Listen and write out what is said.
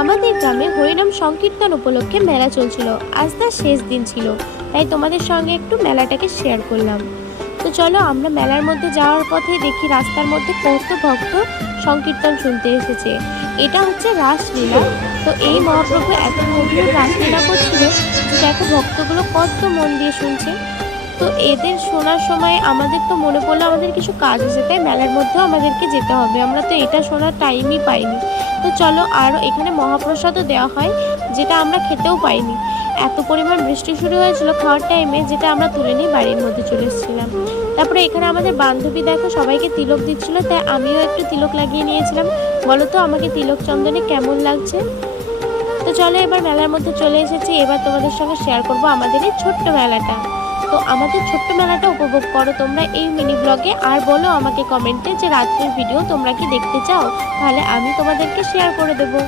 আমাদের গ্রামে হরিনাম সংকীর্তন উপলক্ষে মেলা চলছিল। আজ তার শেষ দিন ছিল, তাই তোমাদের সঙ্গে একটু মেলাটাকে শেয়ার করলাম। তো চলো, আমরা মেলার মধ্যে যাওয়ার পথে দেখি রাস্তার মধ্যে কত ভক্ত সংকীর্তন শুনতে এসেছে। এটা হচ্ছে রাসলীলা। তো এই মহাপ্রভু এত গভীর রাসলীলা করছিল যে দেখো ভক্তগুলো কত মন দিয়ে শুনছে। তো এদের শোনার সময় আমাদের তো মনে পড়লো আমাদের কিছু কাজ আছে, তাই মেলার মধ্যেও আমাদেরকে যেতে হবে। আমরা তো এটা শোনার টাইমই পাইনি। তো চলো, আরও এখানে মহাপ্রসাদও দেওয়া হয়, যেটা আমরা খেতেও পাইনি। এত পরিমাণ বৃষ্টি শুরু হয়েছিল খাওয়ার টাইমে, যেটা আমরা তুলে নিয়ে বাড়ির মধ্যে চলে এসেছিলাম। তারপরে এখানে আমাদের বান্ধবী দেখো সবাইকে তিলক দিচ্ছিল, তাই আমিও একটু তিলক লাগিয়ে নিয়েছিলাম। বলো তো আমাকে তিলক চন্দনে কেমন লাগছে। তো চলো, এবার মেলার মধ্যে চলে এসেছি। এবার তোমাদের সঙ্গে শেয়ার করব আমাদের এই ছোট্ট মেলাটা। তো আমাদের ছোট্ট মেলাটা উপভোগ করো তোমরা এই মিনি ব্লগে। আর বলো আমাকে কমেন্টে যে রাত্রের ভিডিও তোমরা কি দেখতে চাও, তাহলে আমি তোমাদেরকে শেয়ার করে দেবো।